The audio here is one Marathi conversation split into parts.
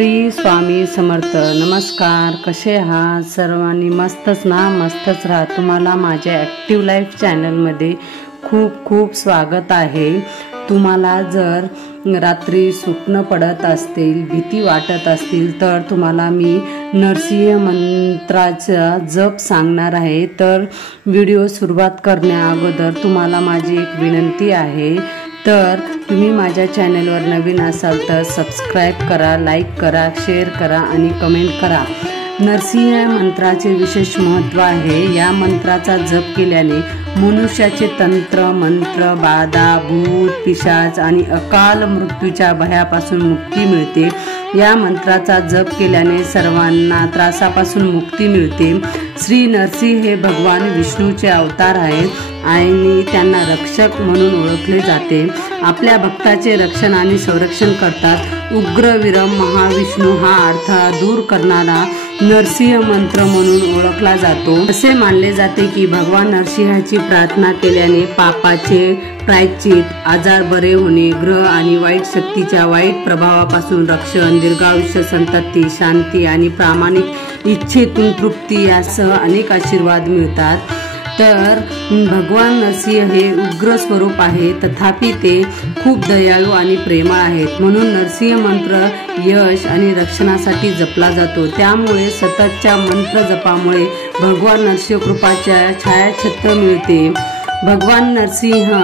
श्री स्वामी समर्थ। नमस्कार, कसे आहात सर्वांनी? मस्तच ना? मस्तच राहा। तुम्हाला माझ्या ॲक्टिव्ह लाईफ चॅनलमध्ये खूप खूप स्वागत आहे। तुम्हाला जर रात्री स्वप्न पडत असतील, भीती वाटत असतील, तर तुम्हाला मी नरसिंह मंत्राचा जप सांगणार आहे। तर व्हिडिओ सुरुवात करण्या अगोदर तुम्हाला माझी एक विनंती आहे, तर तुम्ही माझ्या चॅनलवर नवीन असाल तर सबस्क्राईब करा, लाईक करा, शेअर करा आणि कमेंट करा। नरसिंह मंत्राचे विशेष महत्त्व आहे। या मंत्राचा जप केल्याने मनुष्याचे तंत्र मंत्र, बाधा, भूत, पिशाच आणि अकाल मृत्यूच्या भयापासून मुक्ती मिळते। या मंत्राचा जप केल्याने सर्वांना त्रासापासून मुक्ती मिळते। श्री नरसिंह हे भगवान विष्णूचे अवतार आहेत आणि त्यांना रक्षक म्हणून ओळखले जाते। आपल्या भक्ताचे रक्षण आणि संरक्षण करतात। उग्रवीरम महाविष्णू हा अर्थ दूर करणारा नरसिंह मंत्र म्हणून ओळखला जातो। असे मानले जाते की भगवान नरसिंहाची प्रार्थना केल्याने पापाचे प्रायश्चित, आजार बरे होणे, ग्रह आणि वाईट शक्तीच्या वाईट प्रभावापासून रक्षण, दीर्घायुष्य, संतती, शांती आणि प्रामाणिक इच्छेतून तृप्ती यासह अनेक आशीर्वाद मिळतात। तर भगवान नरसिंह हे उग्र स्वरूप आहे, तथापि ते खूप दयाळू आणि प्रेमळ आहेत। म्हणून नरसिंह मंत्र यश आणि रक्षणासाठी जपला जातो। त्यामुळे सततच्या मंत्र जपामुळे भगवान नरसिंह कृपाच्या छायाछत्र मिळते। भगवान नरसिंह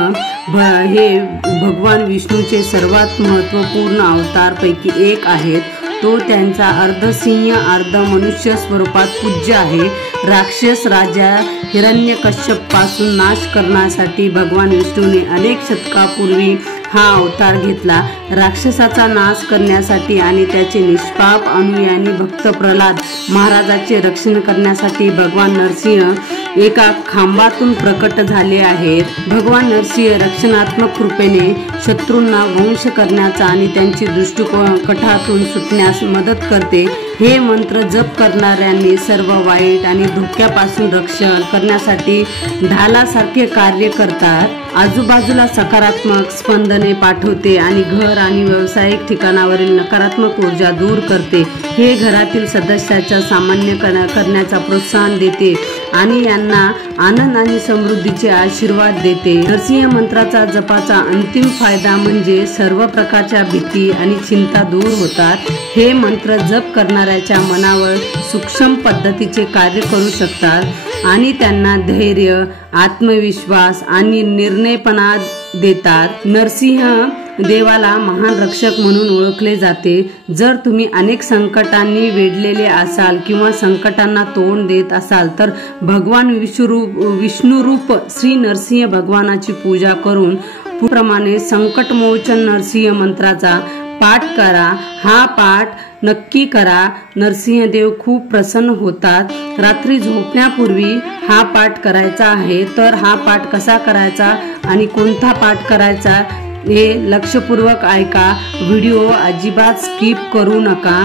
हे भगवान विष्णूचे सर्वात महत्त्वपूर्ण अवतारपैकी एक आहेत। तो त्यांचा अर्ध सिंह अर्ध मनुष्य स्वरूपात पूज्य आहे। राक्षस राजा हिरण्यकश्यप पासून नाश करण्यासाठी भगवान विष्णूने अनेक शतकापूर्वी हा अवतार घेतला। राक्षसाचा नाश करण्यासाठी आणि त्याचे निष्पाप अनुयायी भक्त प्रल्हाद महाराजाचे रक्षण करण्यासाठी भगवान नरसिंह एका खांबातून प्रकट झाले आहेत। भगवान नरसिंह रक्षणात्मक कृपेने शत्रूंना वंश करण्याचा आणि त्यांची दुष्टकटातून सुटण्यास मदत करते। हे मंत्र जप करणाऱ्यांनी सर्व वाईट आणि धोक्यापासून रक्षण करण्यासाठी ढालासारखे कार्य करतात। आजूबाजूला सकारात्मक स्पंदने पाठवते आणि घर आणि व्यावसायिक ठिकाणावरील नकारात्मक ऊर्जा दूर करते। हे घरातील सदस्याच्या सामान्य करण्याचा प्रोत्साहन देते आणि यांना आनंद आणि समृद्धीचे आशीर्वाद देते। नरसिंह मंत्राचा जपाचा अंतिम फायदा म्हणजे सर्व प्रकारच्या भीती आणि चिंता दूर होतात। हे मंत्र जप करणाऱ्याच्या मनावर सूक्ष्म पद्धतीचे कार्य करू शकतात आणि त्यांना धैर्य, आत्मविश्वास आणि निर्णयपणा देतात। नरसिंह देवाला महान रक्षक म्हणून ओळखले जाते। जर तुम्ही अनेक संकटांनी वेढलेले असाल किंवा संकटांना तोंड देत असाल तर भगवान विष्णुरूप श्री नरसिंह भगवानाची पूजा करून प्रमाणे संकटमोचन नरसिंह मंत्राचा पाठ करा। हा पाठ नक्की करा। नरसिंहदेव खूप प्रसन्न होतात। रात्री झोपण्यापूर्वी हा पाठ करायचा आहे। तर हा पाठ कसा करायचा आणि कोणता पाठ करायचा हे लक्षपूर्वक ऐका। व्हिडिओ अजिबात स्किप करू नका।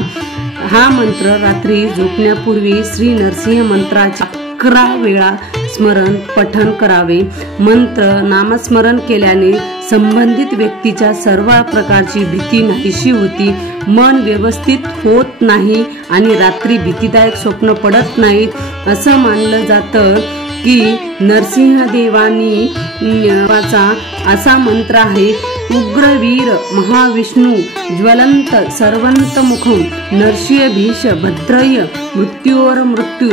हा मंत्र रात्री झोपण्यापूर्वी श्री नरसिंह मंत्राचे 11 वेळा स्मरण पठण करावे। मंत्र नामस्मरण केल्याने संबंधित व्यक्तीच्या सर्व प्रकारची भीती नाहीशी होती, मन व्यवस्थित होत नाही आणि रात्री भीतीदायक स्वप्न पडत नाहीत। असं मानलं जातं की नरसिंहदेवानी असा मंत्र आहे, उग्रवीर महाविष्णू ज्वलंत सर्वंतमुखम नरसिंहभीष भद्रय मृत्योर मृत्यू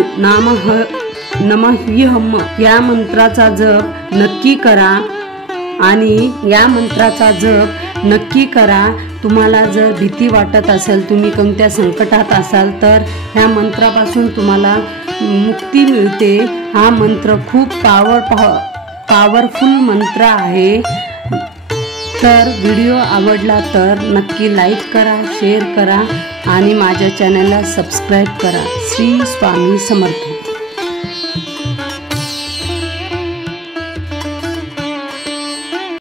नमह्यहम। या मंत्राचा जप नक्की करा आणि या मंत्राचा जप नक्की करा। तुम्हाला जर भीती वाटत असेल, तुम्ही कोणत्या संकटात असाल तर ह्या मंत्रापासून तुम्हाला मुक्ती मिळते। हा मंत्र खूप पॉवरफुल मंत्र आहे। तर व्हिडिओ आवडला तर नक्की लाईक करा, शेअर करा आणि माझ्या चॅनलला सबस्क्राईब करा। श्री स्वामी समर्थ।